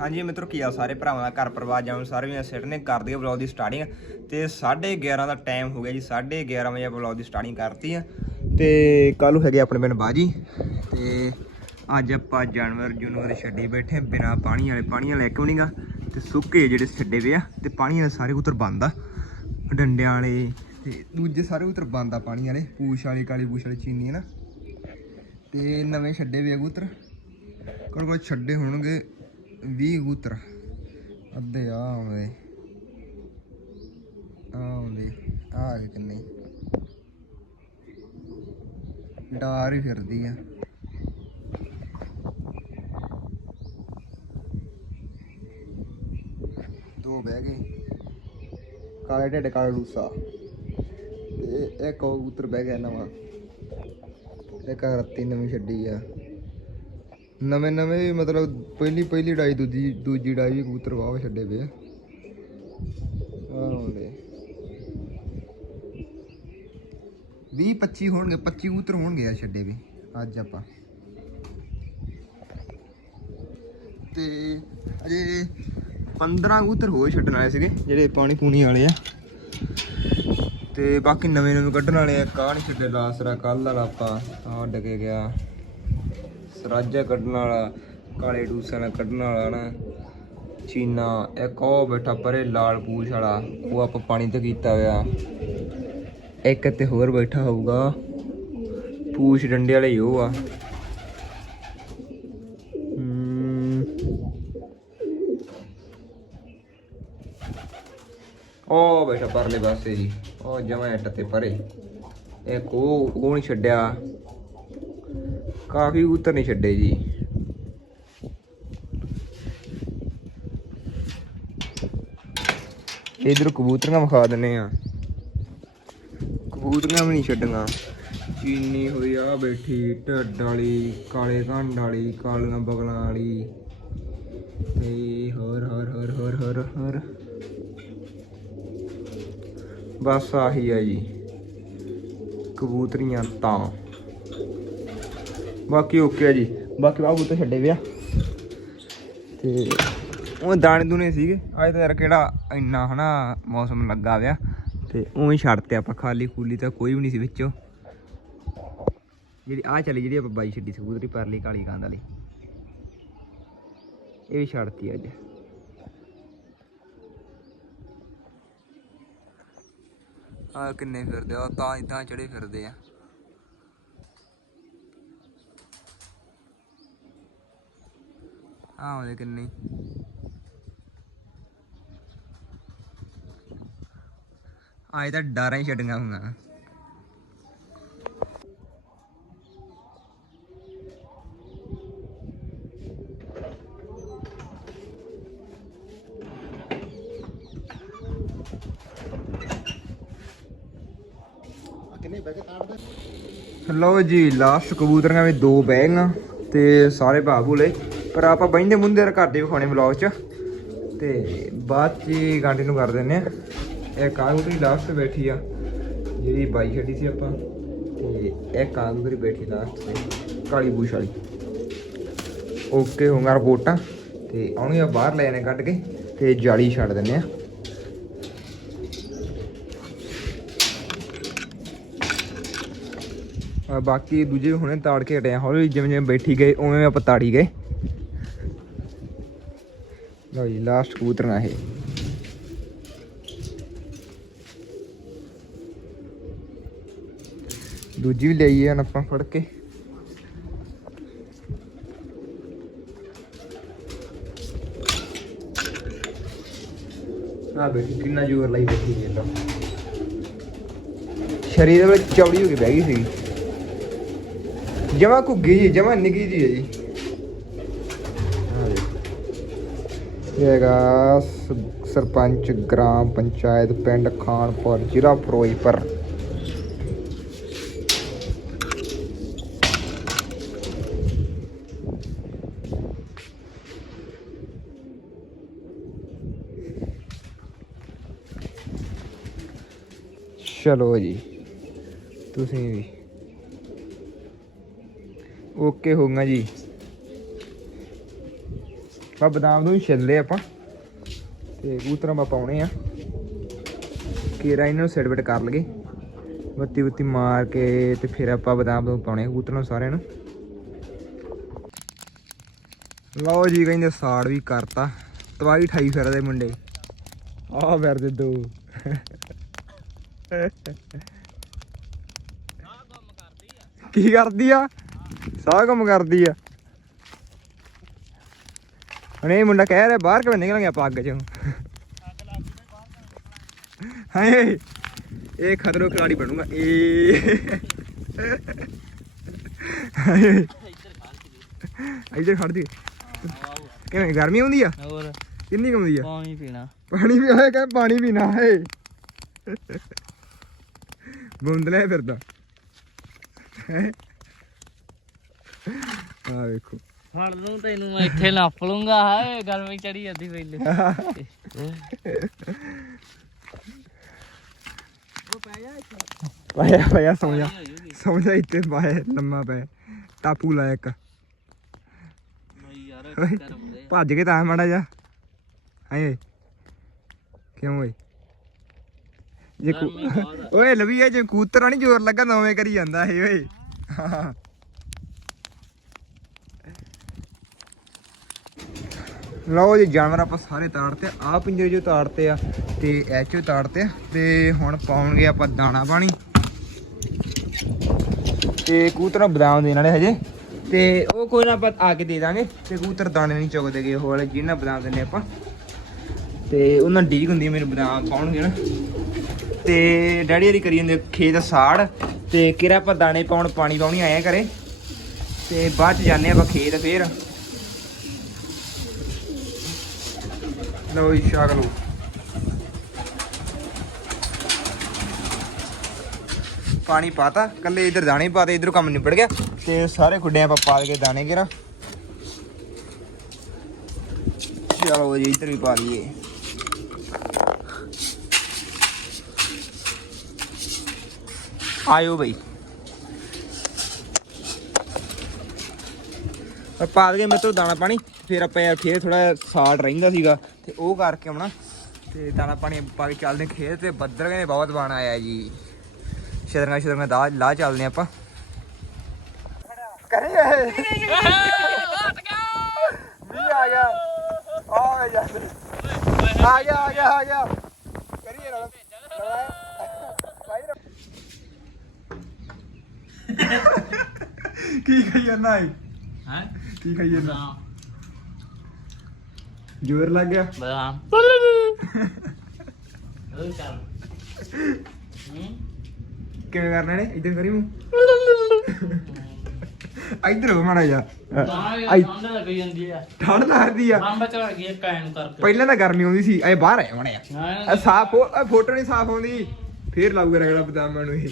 ਹਾਂਜੀ ਮਿੱਤਰੋ, ਕੀ ਆ ਸਾਰੇ ਭਰਾਵਾਂ ਦਾ? ਘਰ ਪਰਿਵਾਰ ਜਾਣ ਸਾਰੇ ਵੀ ਸਿੱਟ ਨੇ ਕਰ ਦਈਏ ਵਲੌਗ ਦੀ ਸਟਾਰਟਿੰਗ ਤੇ 11:30 ਦਾ ਟਾਈਮ ਹੋ ਗਿਆ ਜੀ 11:30 ਵਜੇ ਵਲੌਗ ਦੀ ਸਟਾਰਟਿੰਗ ਕਰਤੀ ਆ। ਤੇ ਕੱਲ ਨੂੰ ਹੈਗੇ ਆਪਣੇ ਪਿੰਡ ਬਾਜੀ। ਤੇ ਅੱਜ ਆਪਾਂ ਜਾਨਵਰ ਜੁਨਵਰ ਛੱਡੀ ਬੈਠੇ ਬਿਨਾ ਪਾਣੀ ਵਾਲੇ। ਪਾਣੀ ਵਾਲੇ ਇੱਕ ਵੀ ਨਹੀਂਗਾ ਤੇ ਸੁੱਕੇ ਜਿਹੜੇ ਛੱਡੇ ਵੇ ਆ, ਤੇ ਪਾਣੀ ਵਾਲੇ ਸਾਰੇ ਉਤਰ ਬੰਦ ਆ। ਡੰਡਿਆਂ ਵਾਲੇ ਤੇ ਦੂਜੇ ਸਾਰੇ ਉਤਰ ਬੰਦ ਆ ਪਾਣੀ ਵਾਲੇ। ਪੂਛ ਵਾਲੀ, ਕਾਲੀ ਪੂਛ ਵਾਲੀ ਚੀਨੀ ਹੈ ਨਾ। ਤੇ ਨਵੇਂ ਛੱਡੇ ਵੇ ਆ ਕਬੂਤਰ। ਕੋਲ ਕੋਲ ਛੱਡੇ ਹੋਣਗੇ। 20 ਕਬੂਤਰ। ਅੱਧੇ ਆ ਆਉਂਦੇ। ਆ ਆਉਂਦੇ। ਆ ਕਿੰਨੇ? ਡਾਰ ਹੀ ਫਿਰਦੀ ਆ। ਦੋ ਬਹਿ ਗਏ। ਕਾਲੇ ਢਿੱਡ, ਕਾਲਾ ਡੂਸਾ ਤੇ ਇੱਕ ਹੋਰ ਕਬੂਤਰ ਬਹਿ ਗਿਆ ਨਵਾਂ। ਇੱਕ ਆਹ ਰੱਤੀ ਨਵੀਂ ਛੱਡੀ ਆ। ਨਵੇਂ ਨਵੇਂ ਮਤਲਬ ਪਹਿਲੀ ਪਹਿਲੀ ਡਾਈ ਦੂਜੀ ਦੂਜੀ ਡਾਈ ਵੀ ਕਬੂਤਰ ਵਾਹ ਛੱਡੇ ਪਏ ਆ। ਆਹ ਹੁੰਦੇ 20 25 ਹੋਣਗੇ 25 ਕਬੂਤਰ ਹੋਣਗੇ ਆ ਛੱਡੇ ਵੀ, ਅੱਜ ਆਪਾਂ। ਤੇ ਅਜੇ 15 ਕਬੂਤਰ ਹੋਏ ਛੱਡਣ ਆਏ ਸੀਗੇ, ਜਿਹੜੇ ਪਾਣੀ ਪੂਣੀ ਵਾਲੇ ਆ। ਤੇ ਬਾਕੀ ਨਵੇਂ ਨਵੇਂ ਕੱਢਣ ਵਾਲੇ ਆ ਕਾਹ ਨਹੀਂ ਛੱਡੇ, ਲਾਸਰਾ ਕੱਲ ਵਾਲਾ ਆਪਾਂ ਆ ਡਕੇ ਗਿਆ। ਸਰਾਜਾ ਕੱਢਣ ਵਾਲਾ, ਕਾਲੇ ਡੂਸੇ ਨਾਲ ਕੱਢਣ ਵਾਲਾ ਨਾ। ਚੀਨਾ, ਇੱਕ ਉਹ ਬੈਠਾ ਪਰੇ ਲਾਲ ਪੂਛ ਵਾਲਾ, ਉਹ ਆਪਾਂ ਪਾਣੀ ਤੇ ਕੀਤਾ ਹੋਇਆ। ਇੱਕ ਤੇ ਹੋਰ ਬੈਠਾ ਹੋਊਗਾ। ਪੂਛ ਡੰਡੇ ਵਾਲੇ ਹੀ ਉਹ ਆ। ਉਹ ਬੈਠਾ ਪਰਲੇ ਪਾਸੇ ਜੀ। ਉਹ ਜਮਾਂ ਇੱਟ ਤੇ ਪਰੇ। ਇੱਕ ਉਹ ਉਹ ਨਹੀਂ ਛੱਡਿਆ। ਕਾਫੀ ਕਬੂਤਰ ਨਹੀਂ ਛੱਡੇ ਜੀ। ਇਧਰ ਕਬੂਤਰੀਆਂ ਵਿਖਾ ਦਿੰਨੇ ਆ ਕਬੂਤਰੀਆਂ ਵੀ ਨਹੀਂ ਛੱਡੀਆਂ। ਚੀਨੀ ਹੋਈ ਆ ਬੈਠੀ, ਢੱਡ ਵਾਲੀ, ਕਾਲੇ ਘੰਡ ਵਾਲੀ, ਕਾਲੀਆਂ ਬਗਲਾਂ ਵਾਲੀ। ਤੇ ਹੋਰ ਹੋਰ ਹੋਰ ਹੋਰ ਹੋਰ ਹੋਰ। ਬਸ ਆਹੀ ਆ ਜੀ। ਕਬੂਤਰੀਆਂ ਤਾਂ। ਬਾਕੀ ਓਕੇ ਆ ਜੀ। ਬਾਕੀ ਬਾਬੂ ਤਾਂ ਛੱਡੇ ਵਿਆ ਤੇ ਉਹ ਦਾਣੇ ਦੂਣੇ ਸੀਗੇ। ਅੱਜ ਤਾਂ ਯਾਰ ਕਿਹੜਾ ਇੰਨਾ ਹਨਾ ਮੌਸਮ ਲੱਗਾ ਵਿਆ ਤੇ ਉਵੇਂ ਹੀ ਛੱਡਤੇ ਆਪਾਂ ਖਾਲੀ ਖੂਲੀ ਤਾਂ ਕੋਈ ਵੀ ਨਹੀਂ ਸੀ ਵਿੱਚੋਂ। ਜਿਹੜੀ ਆ ਚੱਲੀ ਜਿਹੜੀ ਆਪਾਂ ਬਾਈ ਛੱਡੀ ਸੀ ਕਬੂਤਰੀ ਪਰਲੀ ਕਾਲੀ ਕਾਂਦ ਵਾਲੀ। ਇਹ ਵੀ ਛੱਡਤੀ ਅੱਜ। ਆ ਕਿੰਨੇ ਫਿਰਦੇ ਆ ਤਾਂ ਇਦਾਂ ਚੜੇ ਫਿਰਦੇ ਆ। ਆ ਕਿੰਨੇ ਆਏ ਤਾਂ ਡਾਰਾਂ ਹੀ ਛੱਡੀਆਂ ਹੁੰਗਾ ਲਓ ਜੀ ਲਾਸਟ ਕਬੂਤਰੀਆਂ ਵੀ ਦੋ ਬੈਗ ਗਈਆਂ ਤੇ ਸਾਰੇ ਬਾਬੂ ਲਏ ਪਰ ਆਪਾਂ ਬੈਂਦੇ ਮੁੰਦੇ ਘਰ ਦੇ ਵਿਖਾਉਣੇ ਵਲੌਗ 'ਚ। ਤੇ ਬਾਅਦ 'ਚ ਹੀ ਕੰਟੀਨਿਊ ਕਰ ਦਿੰਨੇ ਆ। ਇਹ ਕਾਗੂਤਰੀ ਲਾਸਟ ਤੇ ਬੈਠੀ ਆ। ਜਿਹੜੀ ਬਾਈ ਛੱਡੀ ਸੀ ਆਪਾਂ। ਤੇ ਇਹ ਕਾਗੂਤਰੀ ਬੈਠੀ ਲਾਸਟ ਤੇ, ਕਾਲੀ ਬੂਸ਼ ਵਾਲੀ। ਓਕੇ ਹੋਗਾ ਰਿਪੋਰਟਾਂ। ਤੇ ਆਉਣੀ ਆ ਬਾਹਰ ਲੈ ਜਾਣੇ ਕੱਢ ਕੇ, ਤੇ ਜਾਲੀ ਛੱਡ ਦਿੰਨੇ ਆ। ਬਾਕੀ ਦੂਜੇ ਵੀ ਹੁਣੇ ਤਾੜ ਕੇ ਹਟੇ ਆ। ਹੌਲੀ ਜਿਵੇਂ ਜਿਵੇਂ ਬੈਠੀ ਗਏ ਉਵੇਂ ਆਪਾਂ ਤਾੜੀ ਗਏ। ਲਓ ਜੀ ਲਾਸਟ ਕਬੂਤਰ ਨਾ ਇਹ। ਦੂਜੀ ਵੀ ਲਈ ਆ ਹੁਣ ਆਪਾਂ ਫੜ ਕੇ। ਆ ਬੈਠੀ ਕਿੰਨਾ ਜ਼ੋਰ ਲਾਈ ਬੈਠੀ ਹੈ ਤਾਂ। ਸ਼ਰੀਰ ਵਿੱਚ ਚੌੜੀ ਹੋ ਕੇ ਬਹਿ ਗਈ ਸੀ ਜਮਾ ਘੁੱਗੀ ਜੀ ਜਮਾ ਨਿੱਗੀ ਜੀ ਹੈ ਜੀ ਆਹ ਦੇਖੋ। ਇਹ ਹੈਗਾ ਸਰਪੰਚ ਗ੍ਰਾਮ ਪੰਚਾਇਤ ਪਿੰਡ ਖਾਨਪੁਰ, ਜ਼ਿਲ੍ਹਾ ਫਿਰੋਜ਼ਪੁਰ। ਚਲੋ ਜੀ, ਤੁਸੀਂ ਵੀ। ਓਕੇ ਹੋਊਗਾ ਜੀ। ਬਾ ਬਦਾਮ ਨੂੰ ਹੀ ਛਿੱਲ ਲਏ ਆਪਾਂ। ਤੇ ਕਬੂਤਰਾਂ ਆਪਾਂ ਪਾਉਣੇ ਆ। ਕੇਰਾ ਇਹਨਾਂ ਨੂੰ ਸਿਰ ਕਰ ਲਗੇ ਬੱਤੀ ਬੱਤੀ ਮਾਰ ਕੇ ਤੇ ਫਿਰ ਆਪਾਂ ਬਦਾਮ ਨੂੰ ਪਾਉਣੇ ਆ ਕਬੂਤਰਾਂ ਨੂੰ ਸਾਰਿਆਂ ਨੂੰ। ਲਓ ਜੀ ਕਹਿੰਦੇ ਸਾੜ ਵੀ ਕਰਤਾ। ਤਵਾਈ ਠਾਈ ਫਿਰਦੇ ਮੁੰਡੇ। ਆਹ ਫਿਰਦੇ ਦੋ। ਕੀ ਕਰਦੀ ਆ? ਸਾਹ ਕੰਮ ਕਰਦੀ ਆ। ਹੁਣ ਇਹ ਮੁੰਡਾ ਕਹਿ ਰਿਹਾ ਬਾਹਰ ਕਿਵੇਂ ਨਿਕਲਾਂਗੇ ਆਪਾਂ ਅੱਗ ਚੋਂ। ਹਾਏ ਇਹ ਖਤਰੋ ਖਿਲਾੜੀ ਬਣੂਗਾ ਇਹ। ਹਾਏ। ਇੱਧਰ ਖੜ ਦੀ ਕਿਵੇਂ ਗਰਮੀ ਹੁੰਦੀ ਆ? ਹੋਰ। ਕਿੰਨੀ ਕੁ ਹੁੰਦੀ ਆ? ਪਾਣੀ ਪੀਣਾ। ਪਾਣੀ ਵੀ ਆਇਆ ਕਹ ਪਾਣੀ ਪੀਣਾ ਹੈ ਬੁੰਦਲੇ ਫਿਰਦਾ? ਆਹ ਵੇਖੋ। ਫੜ ਲੂੰ ਤੈਨੂੰ ਮੈਂ ਇੱਥੇ ਨੱਪ ਲੂੰਗਾ ਹਾਏ ਗਰਮੀ ਚੜੀ ਜਾਂਦੀ ਪਹਿਲੇ ਪਾਇਆ ਪਾਇਆ ਸੌਂ ਜਾ। ਸੌਂ ਜਾ ਇੱਥੇ ਪਾਇਆ ਲੰਮਾ ਪੈ। ਟਾਪੂ ਲਾ ਇੱਕ। ਭੱਜ ਕੇ ਤਾਂ ਮਾੜਾ ਜਾ ਹਾਏ ਕਿਉਂ ਓਏ? ਜੇ। ਓਏ ਲਵੀ ਜੇ ਕੂਤਰਾ ਨਹੀਂ ਜ਼ੋਰ ਲੱਗਾ ਨਵੇਂ ਕਰੀ ਜਾਂਦਾ ਇਹ ਓਏ। ਲਓ ਜੀ, ਜਾਨਵਰ ਆਪਾਂ ਸਾਰੇ ਤਾੜਤੇ ਆ ਪਿੰਜਰੇ ਜੋ ਤਾੜਤੇ ਆ ਤੇ ਇਹ ਚੋਂ ਤਾੜਤੇ ਆ ਤੇ ਹੁਣ ਪਾਉਣਗੇ ਆਪਾਂ ਦਾਣਾ ਪਾਣੀ। ਤੇ ਕਬੂਤਰ ਬਦਾਮ ਦੇਣ ਵਾਲੇ ਹਜੇ। ਤੇ ਉਹ ਕੋਈ ਨਾ ਆਪਾਂ ਆ ਕੇ ਦੇ ਦਾਂਗੇ। ਤੇ ਕੂਤਰ ਦਾਣੇ ਨਹੀਂ ਚੁਗਦੇ ਗਏ ਉਹ ਵਾਲੇ ਜਿਹਨਾਂ ਬਦਾਮ ਦਿੰਨੇ ਆਪਾਂ। ਤੇ ਉਹਨਾਂ ਡੀਕ ਹੁੰਦੀ ਮੇਰੇ ਬਦਾਮ ਪਾਉਣਗੇ ਨਾ। ਤੇ ਡੈਡੀ ਹਰੀ ਕਰੀ ਜਾਂਦੇ ਖੇਤ ਸਾੜ। ਤੇ ਕਿਰਾ ਆਪਾਂ ਦਾਣੇ ਪਾਉਣ, ਪਾਣੀ ਪਾਉਣੀ ਆਏ ਆਇਆ ਘਰੇ। ਤੇ ਬਾਅਦ ਚ ਜਾਂਦੇ ਆਪਾਂ ਖੇਤ ਫੇਰ। ਲਓ ਜੀ ਛਕ ਲਓ। ਪਾਣੀ ਪਾਤਾ, ਕੱਲੇ ਇਧਰ ਦਾਣੇ ਪਾਤੇ, ਇਧਰ ਕੰਮ ਨਿਬੜ ਗਿਆ। ਤੇ ਸਾਰੇ ਖੁੱਡਿਆਂ ਆਪਾਂ ਪਾ ਕੇ ਦਾਣੇ ਗਿਰਾ ਚਲੋ ਜੀ, ਇਧਰ ਵੀ ਪਾ ਲਈਏ। ਆਇਓ ਬਈ। ਪਾ ਦਗੇ ਮੇਰੇ ਤੋਂ ਦਾਣਾ ਪਾਣੀ ਫਿਰ ਆਪਾਂ ਯਾਰ ਫੇਰ ਥੋੜਾ ਸਾਲਟ ਰਹਿੰਦਾ ਸੀਗਾ ਤੇ ਉਹ ਕਰਕੇ ਆਉਣਾ ਤੇ ਦਾਣਾ ਪਾਣੀ ਪਾ ਕੇ ਚੱਲਦੇ ਹਾਂ ਖੇਤ ਤੇ ਬੱਦਲ ਕਹਿੰਦੇ ਬਹੁਤ ਬਾਣ ਆਇਆ ਜੀ। ਸ਼ਦਰਗਾ ਸ਼ਦਰਗਾ ਦਾ ਲਾ ਚੱਲਦੇ ਆਪਾਂ। ਕਰੀ ਮੀਂਹ ਆ ਗਿਆ। ਆ ਗਿਆ ਆ ਗਿਆ ਆ ਗਿਆ ਆ ਗਿਆ। ਕਰੀਏ ਨਾਲ ਕੀ ਖਾਈ ਜਾਂਦਾ ਹੈ ਹਾਂ? ਕੀ ਖਾਈ ਜਾਂਦਾ? ਜ਼ੋਰ ਲੱਗ ਗਿਆ? ਬਦਾਮ। ਉਹ ਚੱਲ ਹੂੰ? ਕਿਵੇਂ ਕਰਨਾ ਨੇ ਇਦਾਂ ਕਰੀ ਮੂੰ ਇਧਰ ਹੋ ਮਾੜਾ ਜਾ ਠੰਡ ਲੱਗ ਜਾਂਦੀ ਆ। ਠੰਡ ਲੱਗਦੀ ਆ। ਅੰਬ ਚੜ ਗਈ ਕਾਇਮ ਕਰਕੇ। ਪਹਿਲਾਂ ਤਾਂ ਗਰਮੀ ਆਉਂਦੀ ਸੀ ਐ ਬਾਹਰ ਆਇਆ ਮਾੜਾ ਜਾ ਸਾਫ਼ ਫੋਟੋ ਨਹੀਂ ਸਾਫ਼ ਆਉਂਦੀ। ਫੇਰ ਲਾਊਗਾ ਰਗੜਾ ਬਦਾਮਾਂ ਨੂੰ ਇਹ।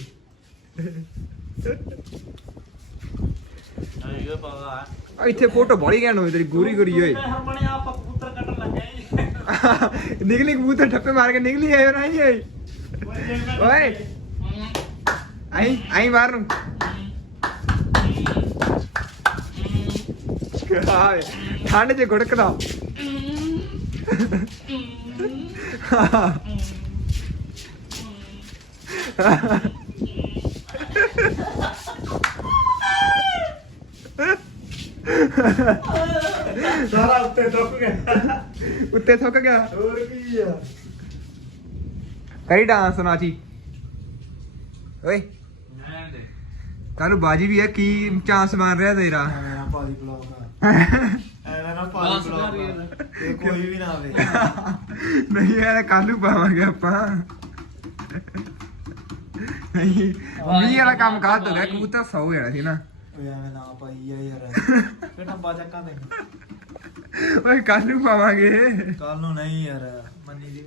ਇਹ ਪਵਾ ਇੱਥੇ ਫੋਟੋ ਬੜੀ ਘੈਂਟ ਹੋਈ ਤੇਰੀ ਗੋਰੀ ਗੋਰੀ ਹਰਮਣੇ ਆਪ ਕਬੂਤਰ ਕੱਟਣ ਲੱਗੇ ਨਿਕਲੀ ਕਬੂਤਰ ਠੱਪੇ ਮਾਰ ਕੇ ਨਿਕਲੀ ਆਏ ਨਾ ਹੀ ਓਏ। ਓਏ। ਆਈ ਆਈ ਬਾਹਰ ਨੂੰ। ਠੰਡ 'ਚ ਗੁੜਕਦਾ ਸਾਰਾ ਉੱਤੇ ਟੁੱਕ ਗਿਆ। ਉੱਤੇ ਥੁੱਕ ਗਿਆ? ਹੋਰ ਕੀ ਆ? ਕਰੀ ਡਾਂਸ ਨਾਚੀ। ਓਏ। ਕਾਨੂੰ ਬਾਜੀ ਵੀ ਹੈ ਕੀ ਚਾਂਸ ਮਾਰ ਰਿਹਾ ਤੇਰਾ? ਐਵੇਂ ਨਾ ਪਾਲੀ ਬਲੌਗ ਐਵੇਂ ਨਾ ਪਾਲੀ। ਬਲੌਗ ਇਹ ਕੋਈ ਵੀ ਨਾ ਆਵੇ। ਨਹੀਂ ਯਾਰ ਕੱਲੂ ਪਾਵਾਂਗੇ ਆਪਾਂ? ਨਹੀਂ ਮੀਂਹ ਵਾਲਾ ਕੰਮ ਕਾਹ ਹੋ ਗਿਆ ਕਬੂਤਰ ਸੌ ਜਾਣਾ ਸੀ ਨਾ। ਓਏ ਐਵੇਂ ਨਾ ਪਾਈ ਆ ਯਾਰ। ਫਿਰ ਨਾ ਬਾਜਾ ਦੇ ਓਏ ਕੱਲੂ ਪਾਵਾਂਗੇ। ਕੱਲ ਨੂੰ ਨਹੀਂ ਯਾਰ ਮੰਨੀ ਦੀ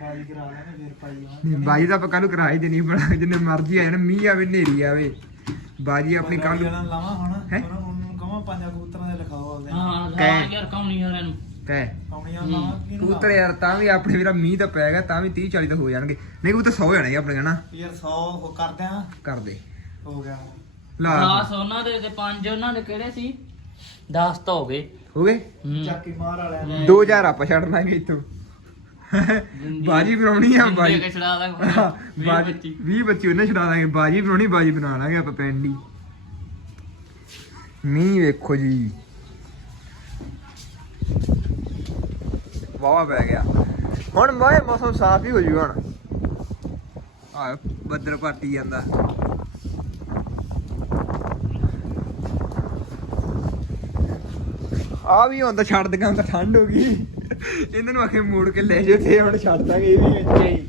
ਬਾਜੀ ਕਰਾ ਲੈਣੇ ਫਿਰ ਪਾਈ ਆਵਾਂਗੇ। ਬਾਜੀ ਤਾਂ ਆਪਾਂ ਕੱਲੂ ਕਰਾ ਹੀ ਦੇਣੀ ਬਣਾ ਜਿੰਨੇ ਮਰਜ਼ੀ ਆਏ ਨਾ ਮੀਂਹ ਆਵੇ ਹਨੇਰੀ ਆਵੇ। ਬਾਜੀ ਆਪਣੀ ਕੱਲ ਜਣਾ ਲਾਵਾਂ ਹੁਣ ਹੈਂ? ਉਹਨਾਂ ਨੂੰ ਕਹਾਂ ਪੰਜਾਂ ਕਬੂਤਰਾਂ ਦੇ ਲਿਖਾਓ ਆਪਦੇ। ਹਾਂ ਕਹਿ। ਯਾਰ ਕੌਣੀ ਯਾਰ ਇਹਨੂੰ। ਕਹਿ ਕੌਣੀਆਂ ਹੂੰ। ਲਾਵਾਂ ਕੀ ਕਬੂਤਰ ਯਾਰ ਤਾਂ ਵੀ ਆਪਣੇ ਵੀਰਾ ਮੀਂਹ ਤਾਂ ਪੈ ਗਿਆ ਤਾਂ ਵੀ 30 40 ਤਾਂ ਹੋ ਜਾਣਗੇ। ਨਹੀਂ ਕਬੂਤਰ ਸੌ ਜਾਣੇ ਆਪਣੇ ਹਨਾ ਯਾਰ 100 ਉਹ ਕਰਦੇ ਆ। ਕਰ ਦੇ ਹੋ ਗਿਆ। ਲਾ 10 ਉਹਨਾਂ ਦੇ ਤੇ 5 ਉਹਨਾਂ ਦੇ ਕਿਹੜੇ ਸੀ? 10 ਤਾਂ ਹੋ ਗਏ। ਹੋ ਗਏ? ਹੂੰ। ਚੱਕੀ ਮਾਰ ਵਾਲਿਆਂ ਨੇ। 2000 ਆਪਾਂ ਛੱਡ ਲਾਂਗੇ ਇੱਥੋਂ। ਬਾਜੀ ਬਣਾਉਣੀ ਆ ਬਾਜੀ ਬਾਜੀ। ਕੇ ਛੜਾ ਦਾਂਗਾ। ਬਾਜੀ। 20 ਬੱਚੀ ਉਹਨੇ ਛਡਾ ਦਾਂਗੇ। ਬਾਜੀ ਬਣਾਉਣੀ ਬਾਜੀ ਬਣਾ ਲਾਂਗੇ ਆਪਾਂ ਪਿੰਡ ਮੀਂਹ ਵੇਖੋ ਜੀ। ਵਾਵਾ ਪੈ ਗਿਆ। ਹੁਣ ਮਾਏ ਮੌਸਮ ਸਾਫ਼ ਹੀ ਹੋ ਜੂ ਹੁਣ। ਆ ਬੱਦਲ ਪਾਟੀ ਜਾਂਦਾ। ਆ ਵੀ ਹੁਣ ਤਾਂ ਛੱਡ ਹੁਣ ਤਾਂ ਠੰਡ ਹੋ ਗਈ। ਇਹਨਾਂ ਨੂੰ ਆਖੇ ਮੋੜ ਕੇ ਲੈ ਜਾਓ ਤੇ ਹੁਣ ਛੱਡ ਦਾਂਗੇ ਇਹ ਵੀ ਵਿੱਚ ਹੀ।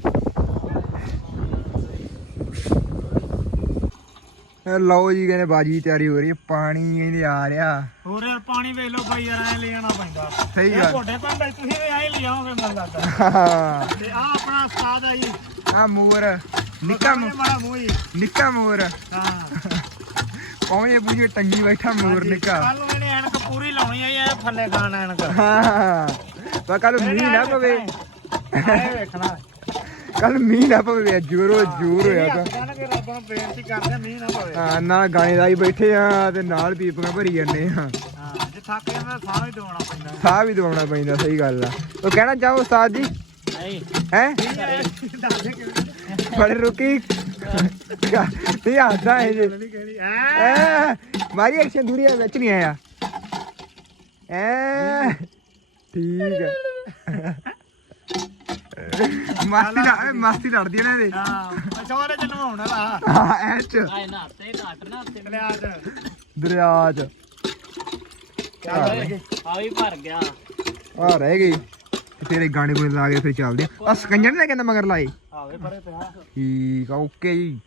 ਲਓ ਜੀ ਕਹਿੰਦੇ ਬਾਜੀ ਤਿਆਰੀ ਹੋ ਰਹੀ ਹੈ ਪਾਣੀ ਇਹਦੇ ਆ ਰਿਹਾ। ਹੋਰ ਯਾਰ ਪਾਣੀ ਵੇਖ ਲਓ ਬਾਈ ਯਾਰ ਐ ਲੈ ਜਾਣਾ ਪੈਂਦਾ। ਸਹੀ ਗੱਲ। ਤੁਹਾਡੇ ਆ, ਤੁਸੀਂ ਵੀ ਐਂ ਲਿਆਓਗੇ ਮੈਨੂੰ ਲੱਗਦਾ। ਤੇ ਆ ਆਪਣਾ ਉਸਤਾਦ ਆ ਜੀ। ਆ ਮੋਰ ਨਿੱਕਾ ਮੋਰ ਨਿੱਕਾ ਮੋਰ। ਹਾਂ। ਪੌਣੇ ਪੂਜੇ ਟੰਗੀ ਬੈਠਾ ਮੋਰ ਨਿੱਕਾ। ਕੱਲ ਨੂੰ ਇਹਨੇ ਐਨਕ ਪੂਰੀ ਲਾਉਣੀ ਆ ਇਹ ਫੱਲੇ ਖਾਣ ਐਨਕ। ਹਾਂ ਪਰ ਕੱਲ ਮੀਂਹ ਨਾ ਪਵੇ। ਐ ਵੇਖਣਾ। ਕੱਲ ਮੀਂਹ ਨਾ ਪਵੇ ਜੋਰੋ ਜੋਰ ਹੋਇਆ ਤਾਂ। ਜਾਣਗੇ ਰੱਬ ਨੂੰ ਬੇਨਤੀ ਕਰਦੇ ਆ, ਮੀਂਹ ਨਾ ਪਵੇ। ਹਾਂ ਨਾਲ ਗਾਣੇ ਦਾ ਹੀ ਬੈਠੇ ਆ ਤੇ ਨਾਲ ਪੀਪੀਆਂ ਭਰੀ ਜਾਂਦੇ ਆ। ਹਾਂ ਜੇ ਥੱਕ ਜਾਂਦਾ ਸਾਹ ਵੀ ਦਵਾਉਣਾ ਪੈਂਦਾ। ਸਾਹ ਵੀ ਦਵਾਉਣਾ ਪੈਂਦਾ ਸਹੀ ਗੱਲ ਆ। ਉਹ ਕਹਿਣਾ ਚਾਹੋ ਉਸਤਾਦ ਜੀ? ਨਹੀਂ। ਹੈ? ਦੱਸ ਦੇ ਕਿਵੇਂ। ਬੜੇ ਰੁਕੀ। ਤੇ ਆਦਾ ਹੈ ਜੀ ਨਹੀਂ ਕਹਿਣੀ ਐ ਮਾਰੀ ਐਕਸ਼ਨ ਦੂਰੀ ਵਿੱਚ ਨਹੀਂ ਆਇਆ ਐ ਠੀਕ ਹੈ ਮਸਤੀ ਲੜ- ਮਸਤੀ ਲੜਦੀ ਇਹਨਾਂ ਦੇ ਹਾਂ ਪਛੋਰੇ ਚ ਨਵਾਉਣ ਵਾਲਾ ਹਾਂ ਐ ਚ ਆਏ ਨਾ ਤੇ ਘੱਟ ਨਾ ਤੇ ਲਿਆ ਚ ਦਰਿਆ ਚ ਆ ਵੀ ਭਰ ਗਿਆ ਆ ਰਹਿ ਗਈ ਤੇ ਫਿਰ ਇਹ ਗਾਣੇ ਗੁਣੇ ਲਾ ਕੇ ਫਿਰ ਚੱਲਦੇ ਆ। ਆ ਸਕੰਜਣ ਨੇ ਕਹਿੰਦਾ ਮਗਰ ਲਾਏ। ਆਵੇ ਪਰੇ ਪਿਆ। ਠੀਕ ਆ ਓਕੇ ਜੀ।